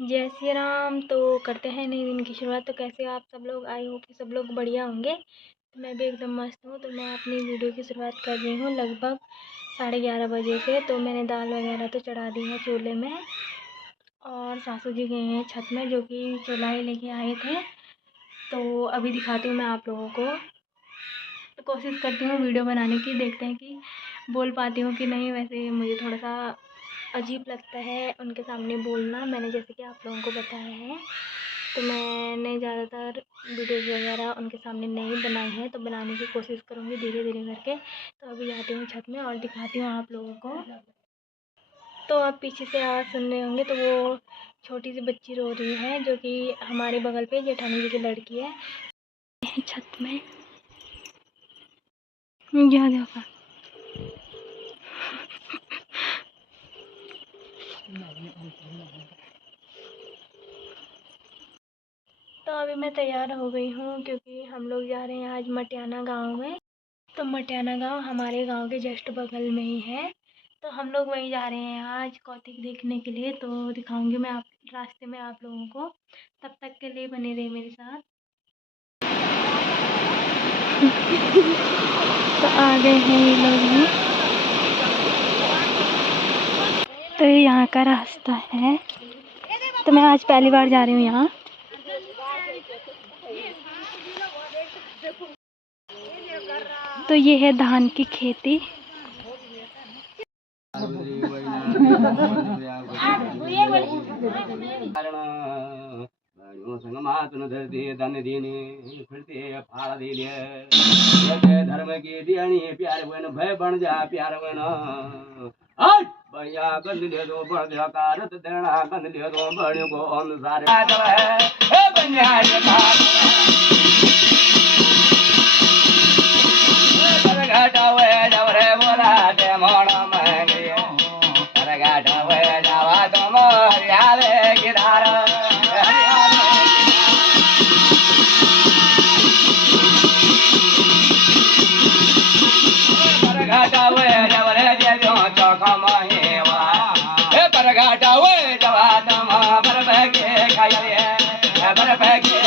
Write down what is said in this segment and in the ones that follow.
जय श्री राम। तो करते हैं नई दिन की शुरुआत। तो कैसे आप सब लोग, आई होप कि सब लोग बढ़िया होंगे। तो मैं भी एकदम मस्त हूँ। तो मैं अपनी वीडियो की शुरुआत कर रही हूँ लगभग 11:30 बजे से। तो मैंने दाल वगैरह तो चढ़ा दी है चूल्हे में, और सासू जी गए हैं छत में, जो कि चुलाई लेके आए थे। तो अभी दिखाती हूँ मैं आप लोगों को। तो कोशिश करती हूँ वीडियो बनाने की, देखते हैं कि बोल पाती हूँ कि नहीं। वैसे मुझे थोड़ा सा अजीब लगता है उनके सामने बोलना, मैंने जैसे कि आप लोगों को बताया है। तो मैंने ज़्यादातर वीडियोज़ वगैरह उनके सामने नहीं बनाई है, तो बनाने की कोशिश करूँगी धीरे धीरे करके। तो अभी जाती हूँ छत में और दिखाती हूँ आप लोगों को। तो आप पीछे से आवाज़ सुन रहे होंगे, तो वो छोटी सी बच्ची रो रही है, जो कि हमारे बगल पे जेठानी जी की लड़की है। छत में क्या देखा। तो अभी मैं तैयार हो गई हूँ, क्योंकि हम लोग जा रहे हैं आज मटियाना गांव में। तो मटियाना गांव हमारे गांव के जस्ट बगल में ही है। तो हम लोग वहीं जा रहे हैं आज कौतिक देखने के लिए। तो दिखाऊंगी मैं आप रास्ते में आप लोगों को। तब तक के लिए बने रहे मेरे साथ। तो आ गए हैं ये लोग भी। तो ये यहाँ का रास्ता है। तो मैं आज पहली बार जा रही हूँ यहाँ। तो ये है धान की खेती। धर्म की दियानी प्यार बन भय बन जा प्यार बन भैया गंद ले दो बढ़ जा कारत देना गंद ले दो बड़े को अनुसार है बनिया घाटा हुए जब रे बोला दे मोड़ा महंगी घाटा हुए जावा तुम हरियाले की धारा घाटा हुए जब रे जो चौका महेवा पर घाटा हुए जवा तुम पर बगे खाए पर बगे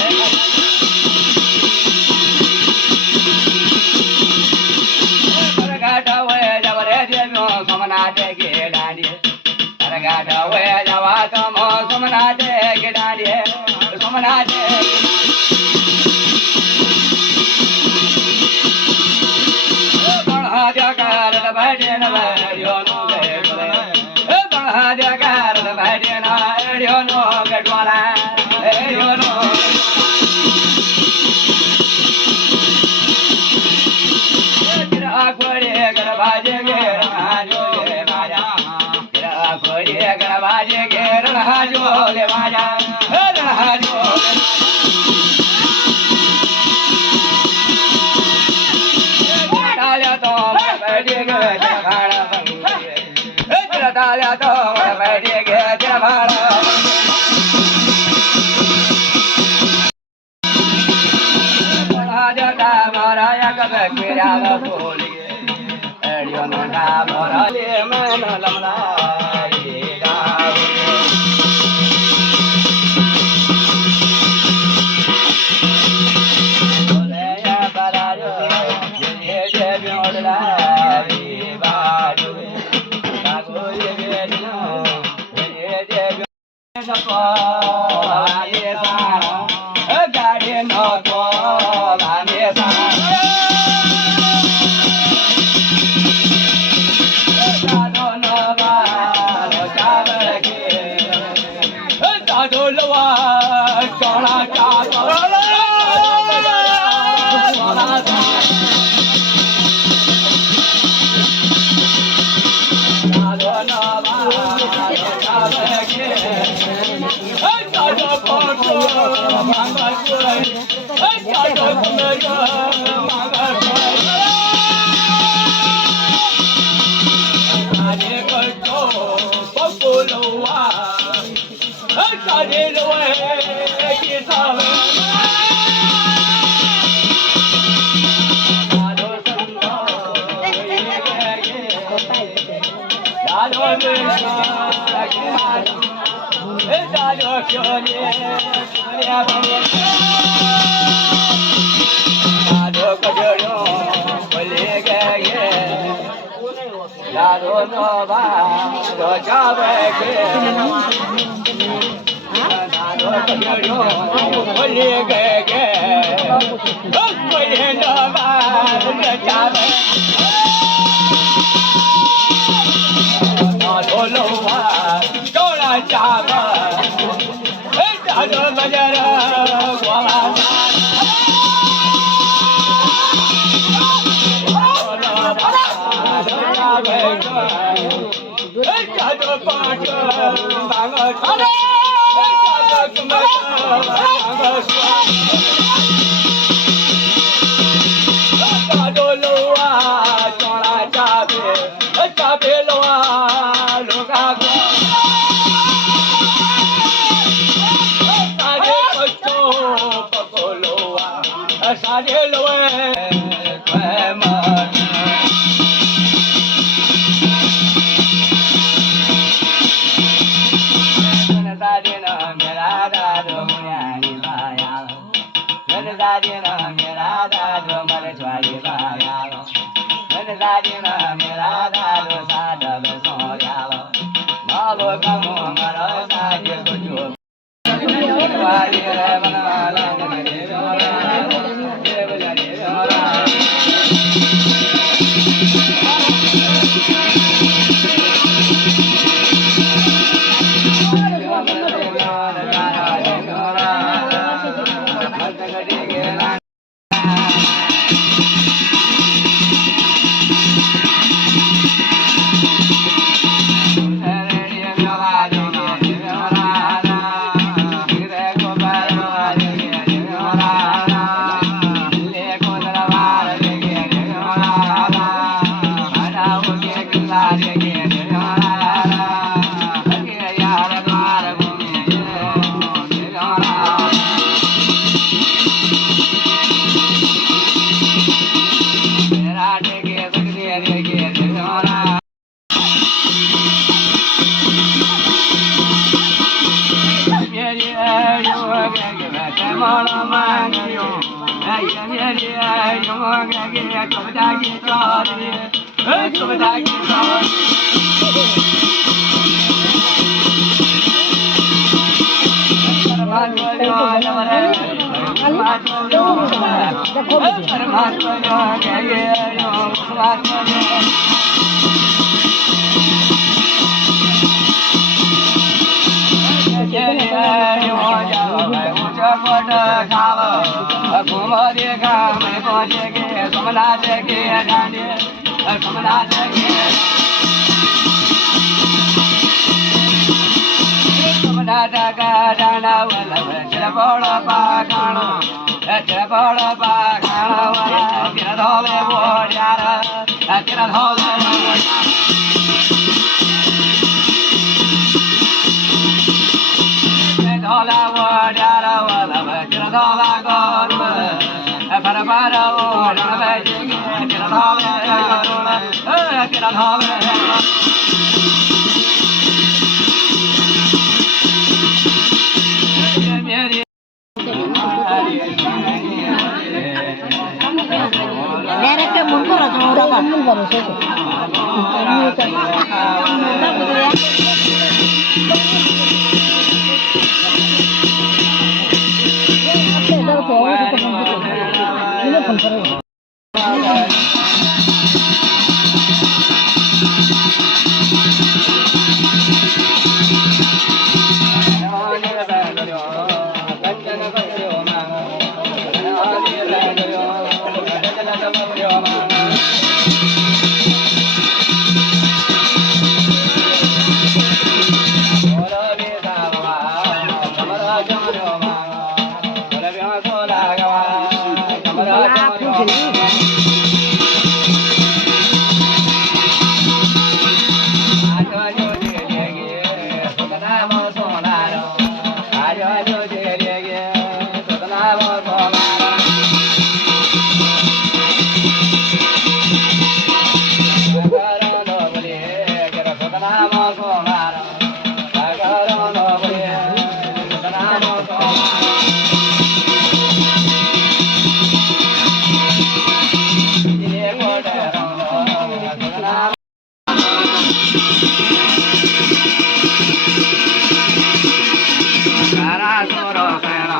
तारा सोरो सेना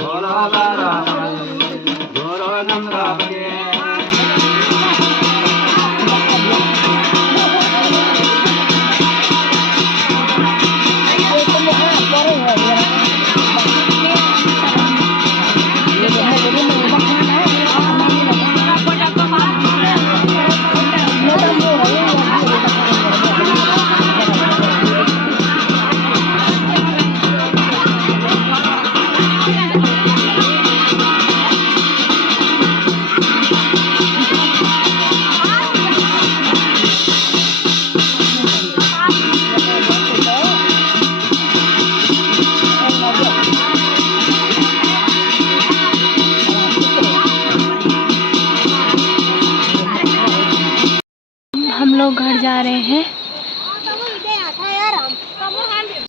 बोलो बारा गुरु नंदा बगे हम लोग घर जा रहे हैं।